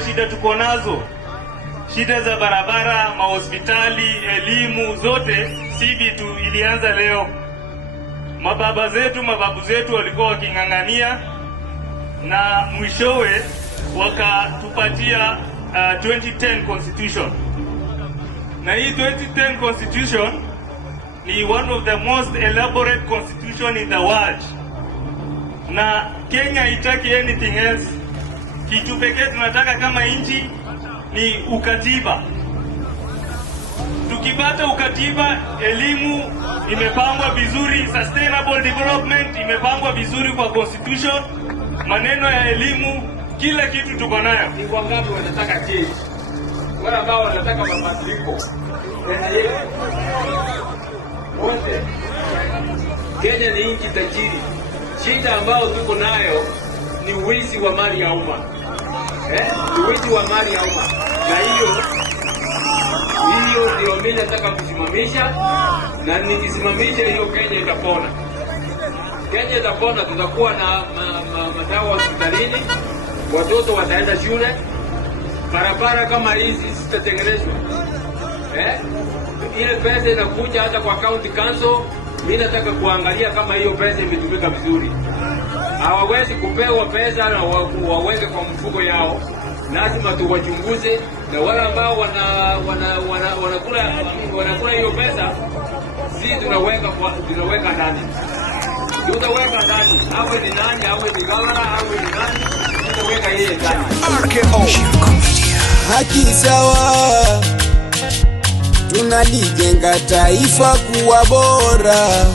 mashida tuko nazo, shida za barabara, mahospitali, elimu, zote si vitu ilianza leo. Mababu zetu walikuwa waking'ang'ania na mwishowe wakatupatia 2010 constitution. Na hii 2010 constitution ni one of the most elaborate constitution in the world. Na Kenya haitaki anything else. Kitu pekee tunataka kama nchi ni ukatiba. Tukipata ukatiba, elimu imepangwa vizuri, sustainable development imepangwa vizuri kwa constitution, maneno ya elimu, kila kitu tuko nayo. Ni wangapi wanataka change? Wale ambao wanataka mabadiliko. Wote. Kenya ni nchi tajiri. Shida ambayo tuko nayo ni wizi wa mali ya umma. Ni wizi wa mali ya umma. Na hiyo ndio mimi nataka kusimamisha, na nikisimamisha hiyo Kenya itapona. Kenya itapona, tutakuwa na madawa hospitalini, watoto wataenda shule, barabara kama hizi zitatengenezwa. Ile pesa inakuja hata kwa county council, mimi nataka kuangalia kama hiyo pesa imetumika vizuri. Hawawezi kupewa pesa na waweke kwa mfuko yao. Lazima tuwachunguze, na wale ambao wanakula hiyo pesa, sisi tunaweka ndani. Tutaweka ndani. Awe ni nani, awe ni gavana, awe ni nani, tutaweka yeye ndani. Haki sawa, tunalijenga taifa kuwa bora.